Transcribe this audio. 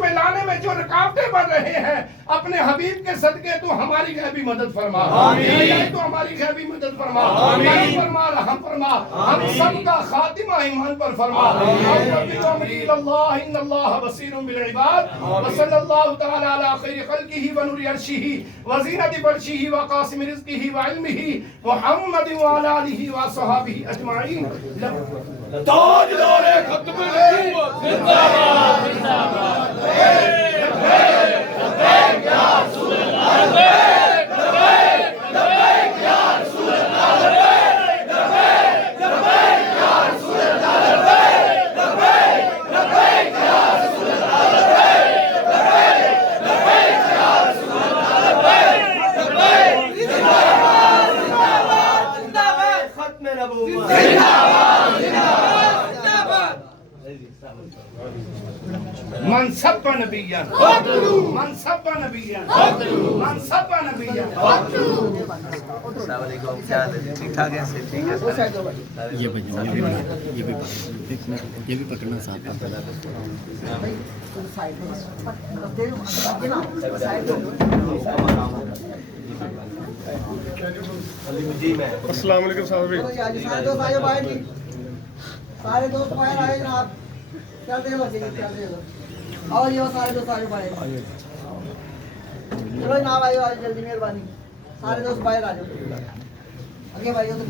में लाने में जो रुकावटें बन रहे हैं, अपने हबीब के सदके तू हमारी गैबी मदद फरमा, तो हमारी गैबी मदद फरमा, फरमा रहम फरमा, हम सबका खातिमा ईमान पर फरमा। अल्लाह इन्नल्लाह बसीरुम बिल इबाद व सल्लल्लाहु तआला अला खैरि खल्किही व नूरि अर्शिही व ज़ीनति फर्शिही व क़ासिम रिज़्क़िही व इल्मिही मुहम्मद व अला आलिही व अस्हाबिही अजमाइन। ताजदार खत्म नबूवत जिंदाबाद जिंदाबाद। लब्बैक या रसूल अल्लाह, लब्बैक लब्बैक या रसूल अल्लाह, लब्बैक लब्बैक या रसूल अल्लाह, लब्बैक लब्बैक या रसूल अल्लाह, लब्बैक लब्बैक या रसूल अल्लाह, लब्बैक जिंदाबाद जिंदाबाद जिंदाबाद। खत्म नबूवत जिंदाबाद जिंदाबाद। मन सब्बा नबिय्यन मन सब्बा नबिय्यन मन सब्बा नबिय्यन। अस्सलाम वालेकुम, क्या हाल है? ठीक ठाक है? ठीक है। ये भी पकड़ना साथ जी मैं अस्सलाम वालेकुम साहब। सारे दोस्त बाहर आए जनाब, चलते हैं बच्चे चलते हैं। और ये सारे दोस्त आगे बाहर चलो जनाब, आइए आज जल्दी, मेहरबानी। सारे दोस्त बाहर आ जाओ आगे भाइयों तो